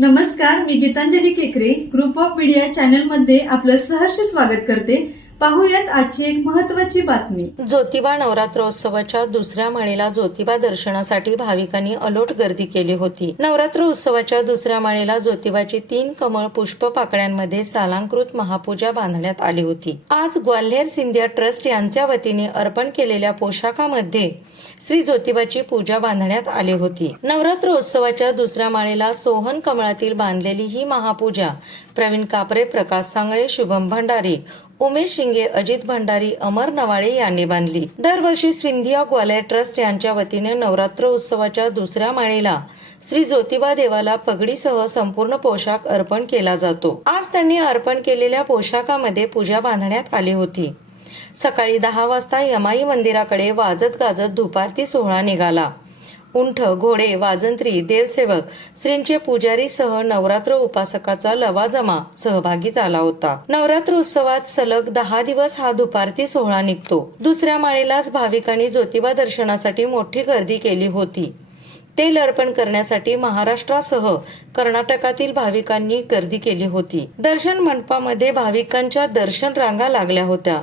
नमस्कार मी गीतांजली केकरे group of media चॅनलमध्ये आपलं सहर्ष स्वागत करते. पाहूयात आजची एक महत्वाची बातमी. ज्योतिबा नवरात्रोत्सवाच्या दुसऱ्या माळेला ज्योतिबा दर्शनासाठी भाविकांनी अलोट गर्दी केली होती. नवरात्र उत्सवाच्या दुसऱ्या माळेला ज्योतिबाची तीन कमळ पुष्प पाकळ्यांमध्ये सालांकृत महापूजा बांधण्यात आली होती. आज ग्वाल्हेर सिंधिया ट्रस्ट यांच्या वतीने अर्पण केलेल्या पोशाखामध्ये श्री ज्योतिबाची पूजा बांधण्यात आली होती. नवरात्र उत्सवाच्या दुसऱ्या माळेला सोहन कमळातील बांधलेली ही महापूजा प्रवीण कापरे प्रकाश सांगळे शुभम भंडारी उमेश शिंगे अजित भंडारी अमर नवाळे यांनी बांधली. दरवर्षी स्विंधिया ग्वालियर ट्रस्ट यांच्या वतीने नवरात्र उत्सवाच्या दुसऱ्या माळेला श्री ज्योतिबा देवाला पगडीसह संपूर्ण पोशाख अर्पण केला जातो. आज त्यांनी अर्पण केलेल्या पोशाखामध्ये पूजा बांधण्यात आली होती. सकाळी दहा वाजता यमाई मंदिराकडे वाजत गाजत धुपारती सोहळा निघाला. उंठ घोडे वाजंत्री देवसेवक श्रींचे पुजारीसह नवरात्र उपासकाचा लवाजमा सहभागी झाला होता. नवरात्र उत्सवात सलग दहा दिवस हा दुपारती सोहळा निघतो. दुसऱ्या माळेलाच भाविकांनी ज्योतिबा दर्शनासाठी मोठी गर्दी केली होती. तेल अर्पण करण्यासाठी महाराष्ट्रासह कर्नाटकातील भाविकांनी गर्दी केली होती. दर्शन मंडपामध्ये भाविकांच्या दर्शन रांगा लागल्या होत्या.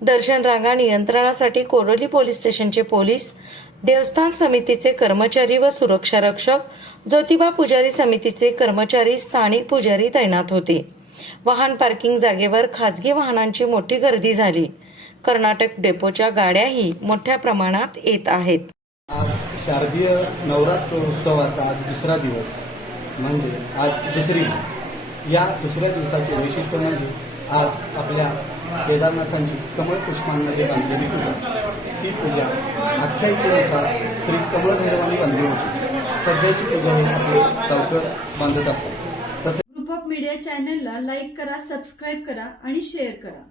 दर्शन रांगा नियंत्रणासाठी कोरोली पोलीस स्टेशनचे पोलीस देवस्थान समितीचे कर्मचारी व सुरक्षा रक्षक ज्योतिबा पुजारी समितीचे कर्मचारी स्थानिक पुजारी तैनात होते. वाहन पार्किंग जागेवर खाजगी वाहनांची मोठी गर्दी झाली. कर्नाटक डेपोच्या गाड्याही मोठ्या प्रमाणात येत आहेत. आज शारदीय नवरात्र उत्सवाचा आज दुसरा दिवस म्हणजे आज दुसरी या दुसऱ्या दिवसाचे वैशिष्ट्य म्हणजे आज आपल्या केदारनाथांची कमळ पुष्पांमध्ये बांधलेली पूजा. ही पूजा आख्यायिकेनुसार श्री कमळ भैरवानी बांधली होती. सध्याची पूजा ही आपले गावकर बांधत असतात. तसेच ग्रुप ऑफ मीडिया चॅनलला लाईक करा सबस्क्राईब करा आणि शेअर करा.